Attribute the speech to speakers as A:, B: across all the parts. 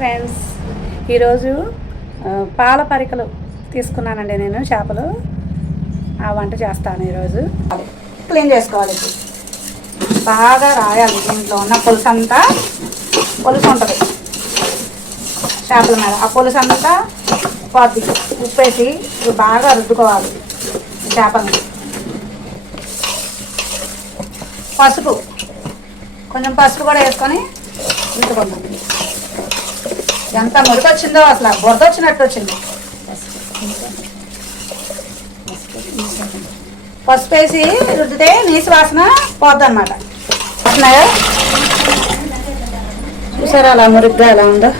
A: Friends ఈరోజు పాల పరికలు తీసుకున్నానండి నేను చేపలు. ఆ వంట చేస్తాను ఈరోజు. క్లీన్ చేసుకోవాలి బాగా రాయాలి దీంట్లో ఉన్న పులుసు అంతా పులుసు ఉంటుంది. చేపల మీద. ఆ పులుసు అంతా పోద్ది ఉప్పేసి ఇది బాగా రుద్దుకోవాలి చేపలని. పసుపు. కొంచెం పసుపు కూడా వేసుకొని రుద్దుకుందాం. ఎంత మురికి అసలు బురద వచ్చినట్టు వచ్చింది. పసుపు వేసి రుద్దితే నీసు వాసన పోద్ది అనమాట వస్తున్నాయా చూసారా అలా మురిగ్గా ఎలా ఉందో?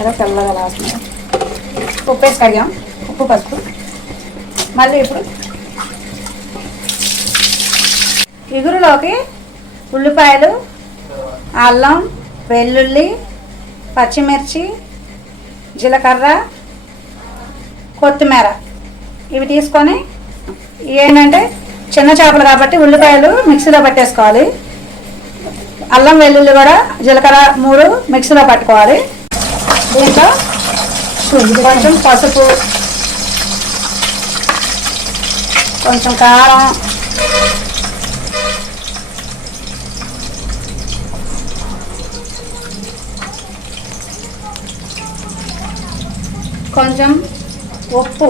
A: ఎలా తెల్లగా అలా ఉప్పు వేసి కడిగాం. ఉప్పు పసుపు. మళ్ళీ ఇప్పుడు ఇగురులోకి ఉల్లిపాయలు అల్లం వెల్లుల్లి పచ్చిమిర్చి జీలకర్ర కొత్తిమీర. ఇవి తీసుకొని ఏంటంటే చిన్న చేపలు కాబట్టి ఉల్లిపాయలు మిక్సీలో పట్టేసుకోవాలి. అల్లం వెల్లుల్లి కూడా జీలకర్ర మూడు మిక్సీలో పట్టుకోవాలి. దీంట్లో కొంచెం పసుపు కొంచెం కారం కొంచెం ఉప్పు.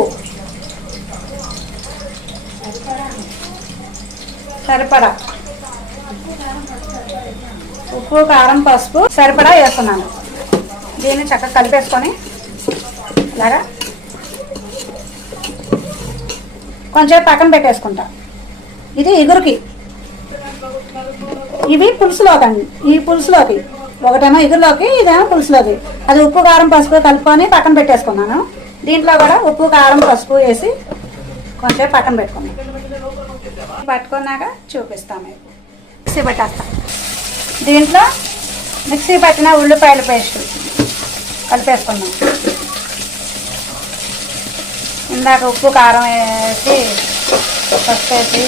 A: సరిపడా. ఉప్పు కారం పసుపు సరిపడా వేస్తున్నాను. దీన్ని చక్కగా కలిపేసుకొని ఇలాగా కొంచెం పక్కన పెట్టేసుకుంటా. ఇది ఇగురికి. ఇవి పులుసులోకండి ఈ పులుసులోకి. ఒకటేమో ఇగురులోకి ఇదేమో పులుసులోకి. అది ఉప్పు కారం పసుపు కలుపుకొని పక్కన పెట్టేసుకున్నాను. దీంట్లో కూడా ఉప్పు కారం పసుపు వేసి కొంచెం పక్కన పెట్టుకున్నాను. పట్టుకున్నాక చూపిస్తాము మీకు. మిక్సీ పెట్టేస్తాం. దీంట్లో మిక్సీ పట్టిన ఉల్లిపాయల పేస్ట్ కలిపేసుకున్నాం. ఇందాక ఉప్పు కారం వేసి పసుపు వేసి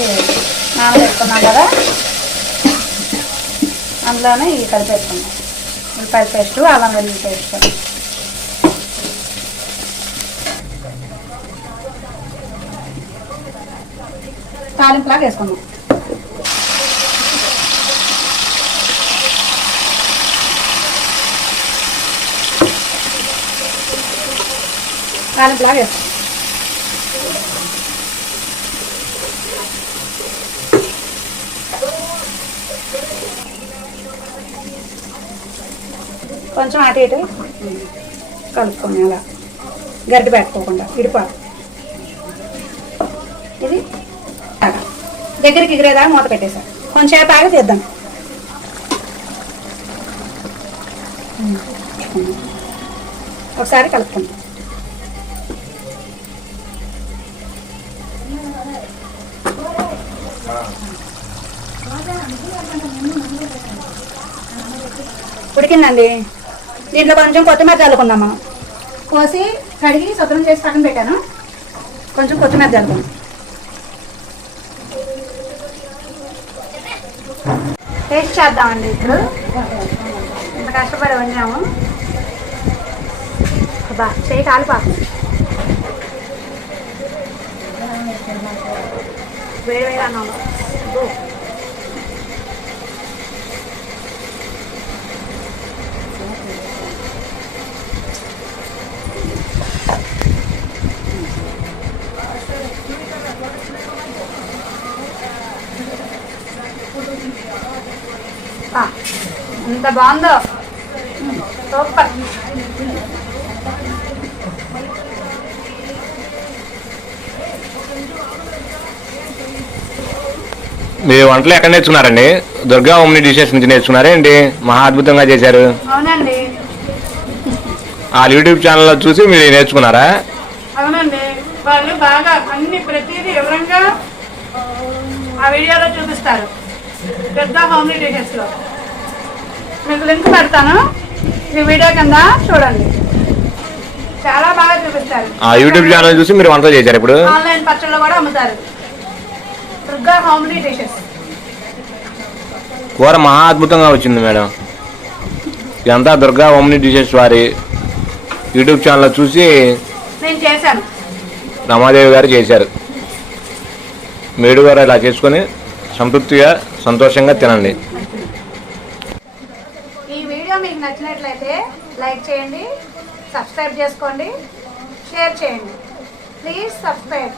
A: నానబెట్టుకున్నాం కదా. అందులోనే ఇవి కలిపేసుకున్నాం. ఉల్లిపాయ పేస్ట్ అల్లం వెల్లుల్లి పేస్ట్. తాలింపులాగా వేసుకుందాం. తాలింపులాగా వేసుకుందాం. కొంచెం అటు ఇటు కలుపుకొని అలా గరిటె పెట్టుకోకుండా ఇడిపాలి ఇది దగ్గరికి ఎగిరేదాకా మూత పెట్టేశారు కొంచెం ఆగి తీద్దాం. ఒకసారి కలుపుకుందాం. ఉడికిందండి. దీంట్లో కొంచెం కొత్తిమీర చల్లుకుందాం మనం కోసి కడిగి శుభ్రం చేసి పక్కన పెట్టాను. కొంచెం కొత్తిమీర చల్లుకుందాం. టేస్ట్ చేద్దామండి ఇప్పుడు. ఇంత కష్టపడి వండాము. బా చేయి కాలిపా. వేడి వేడి అన్నాము. ఎంత బాగుందో. సూపర్.
B: మీరు వంటలు ఎక్కడ నేర్చుకున్నారండి? దుర్గా ఓమ్ని డిషెస్ నుంచి నేర్చుకున్నారా ఏంటి? మహా అద్భుతంగా చేశారు.
A: అవునండి.
B: ఆ యూట్యూబ్ ఛానల్లో చూసి మీరు నేర్చుకున్నారా?
A: అవునండి. వాళ్ళు బాగా అన్ని ప్రతిదీ వివరంగా ఆ వీడియోలో చూపిస్తారు. పెద్ద హోమ్లీ డిషెస్లో మీకు లింక్ పెడతాను. ఈ వీడియో కింద చూడండి. చాలా బాగా చూపిస్తారు.
B: ఆ యూట్యూబ్ ఛానల్ చూసి మీరు వంటలు చేశారు ఇప్పుడు?
A: ఆన్లైన్ పచ్చళ్ళు కూడా అమ్ముతారు. దుర్గా హోమ్లీ డిషెస్
B: కూర మహా అద్భుతంగా వచ్చింది మేడం. ఇదంతా దుర్గా ఓమ్ని డిషెస్ వారి యూట్యూబ్ ఛానల్ చూసి
A: నేను చేశాను.
B: రమాదేవి గారు చేశారు. మీరు గారు ఇలా చేసుకొని సంతృప్తిగా సంతోషంగా తినండి.
A: ఈ వీడియో మీకు నచ్చినట్లయితే లైక్ చేయండి సబ్స్క్రైబ్ చేసుకోండి షేర్ చేయండి. Please subscribe.